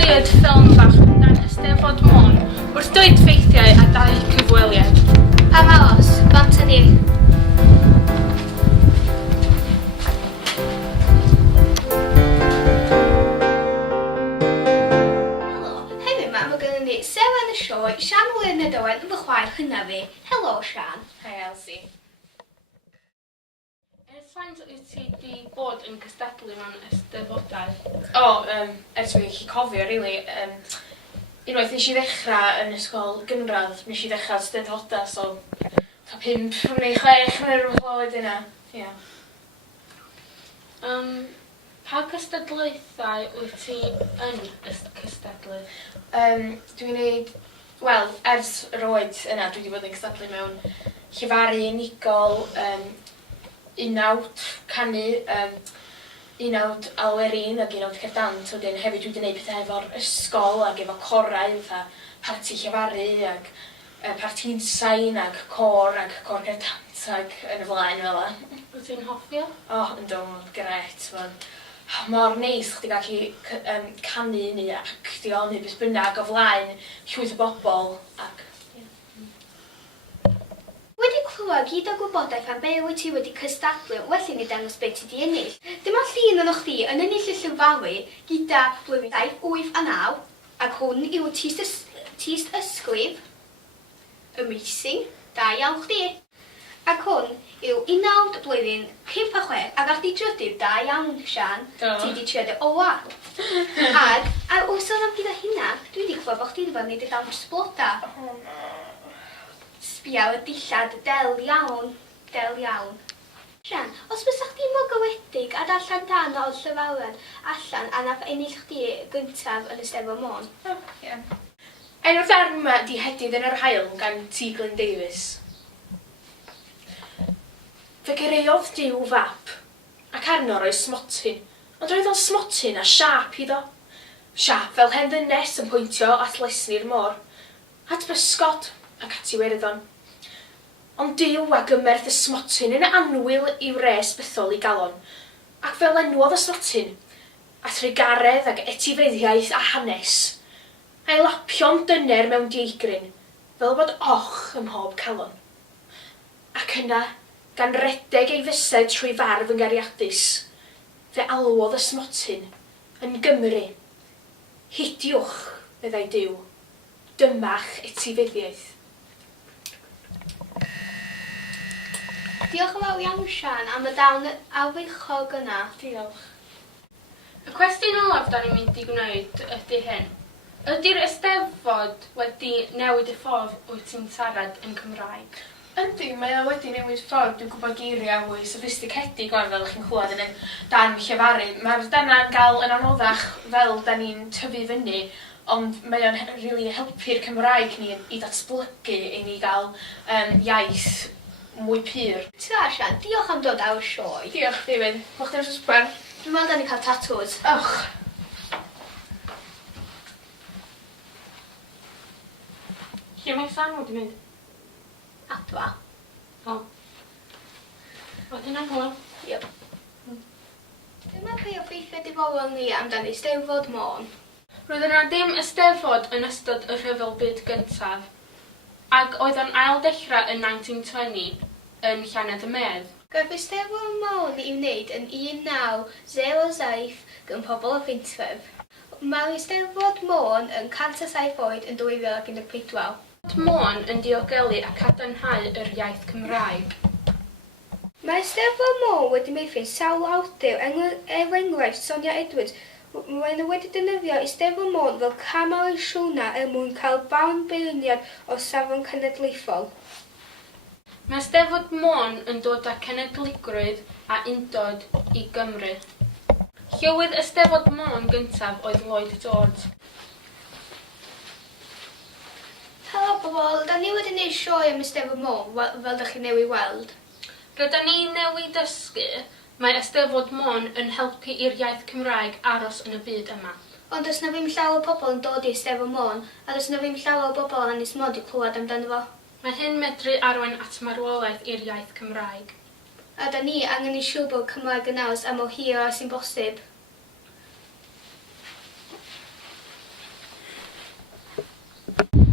dechreuad ffilm bach amdan Eisteddfod Mon wrth dweud ffeithiau a dau cyfweliad. Parhaus, Menter Iaith. Helo, heddiw yma mae gennym ni Sew yn y sioe, Sian Wyn y Dywen yn fy chwaer hynna fi. Helo, Sian. Hei, Elsie. Faint wyt ti wedi bod yn cystadlu mewn eisteddfodau? Ers fi gallu cofio, rili. Unwaith nes i ddechrau yn ysgol gynradd, nes i ddechrau eisteddfodau, so 5 neu 6 neu rhywbeth oed yna. Pa cystadlaethau wyt ti yn cystadlu? Dwi'n gwneud, wel, ers yr oed yna, dwi wedi bod yn cystadlu mewn llefaru unigol, unawd canu, unawd alwerin ac unawd cerdant. Wedyn hefyd dwi wedi gwneud pethau efo'r ysgol ac efo corau, fatha parti llefaru ac parti insain ac cor cerdant ac yn y flaen fel yna. Wyt ti'n hoffi o? Ynddo, gret. Mor neis chdi gallu canu neu actio neu beth bynnag o flaen llwyth o bobl ac... Wedi clywed gyd o gwybodaeth am be wyt ti wedi cystadlu, well i ni dangos beth ti wedi ennill. Dyma llun o'n chdi yn ennill y llyfalu gyda blwyddyn 7, 8 a 9, ac hwn yw tyst ysgrif, amazing, da iawn chdi. Ac hwn yw 9 blwyddyn 5 a 6, ac ar di drydydd, da iawn, Sian, ti wedi trio dy owa. Ac wrth o'n am gyda hynna, dwi wedi clywed bod chdi wedi bod yn neud y dawns sbloda. Sbiaw y dillad, del iawn. Sian, os bysa chdi mor gywedig a darllen dan o'r llyfalen allan a nath ennill chdi gyntaf yn Eisteddfod Môn? Enw'r darn yma di Hedydd yn yr Haul gan T. Glyn Davies. Fe gyreodd Duw fap, ac arno roedd smotyn, ond roedd o'n smotyn a siap iddo. Siap fel hen ddynes yn pwyntio at lesni'r môr, at bysgod ac at Iwerddon. Ond Duw a gymerth y smotyn yn anwyl i'w res bythol I galon, ac fel enwodd y smotyn, a thrigaredd ag etifeddiaeth a hanes, a'i lapio'n dyner mewn diegryn, fel bod och ym mhob calon. Ac yna, gan redeg ei fysed trwy farf yn gariadus, fe alwodd y smotyn yn Gymru. Hidiwch, meddai Duw, dyma'ch etifeddiaeth. Diolch yn fawr iawn, Sian, am y dawn awfeichog yna. Diolch. Y cwestiwn olaf da ni'n mynd I gwneud ydy hyn. Ydy'r Eisteddfod wedi newid y ffordd wyt ti'n siarad yn Cymraeg? Yndi, mae o wedi newid ffordd. Dwi'n gwybod geiriau fwy soffistigedig o'n fel chi'n clywed yn dan llefaru. Mae'r dana'n gael yn anoddach fel da ni'n tyfu fyny, ond mae o'n really helpu'r Cymraeg ni I datblygu I ni gael iaith mwy pur. Ta, Sian, diolch am dod ar y sioe. Diolch, David. Mwch chi'n swper? Dwi'n meddwl da ni cael tatws. Lle mae Sam wedi mynd? Adwa. Oedd hynna'n hwyl? Yep. Dyma pe o ffeithiau difodol ni amdano Eisteddfod Môn. Roedd yna dim Eisteddfod yn ystod y Rhyfel Byd Gyntaf, ac oedd o'n ail dechrau yn 1920 yn Llanedd y Medd. Gaf Eisteddfod Môn I wneud yn 1907 gan pobl o Fintfef. Mae Eisteddfod Môn yn 107 oed yn 2014. Eisteddfod Môn yn diogelu ac cadarnhau yr iaith Cymraeg. Mae Eisteddfod Môn wedi meithrin sawl awdur enghraifft Sonia Edwards. Mae nhw wedi defnyddio Eisteddfod Môn fel camau siwna mwyn cael bawn beirniad o safon cenedlaethol. Mae Eisteddfod Môn yn dod â cenedligrwydd a undod I Gymru. Llywydd Eisteddfod Môn gyntaf oedd Lloyd George. Helo bobl, da ni wedi gwneud sioe am Eisteddfod Môn fel da chi newi weld. Rydyn ni newid dysgu, mae Eisteddfod Môn yn helpu i'r iaith Cymraeg aros yn y byd yma. Ond does na ddim llawer o bobl yn dod I Eisteddfod Môn, a does na ddim llawer o bobl yn Ynys Môn I clywed amdano fo. Mae hyn medru arwain at marwolaeth i'r iaith Cymraeg. A da ni angen I siŵr bod Cymraeg yn aws am o hir a sy'n bosib. Diolch.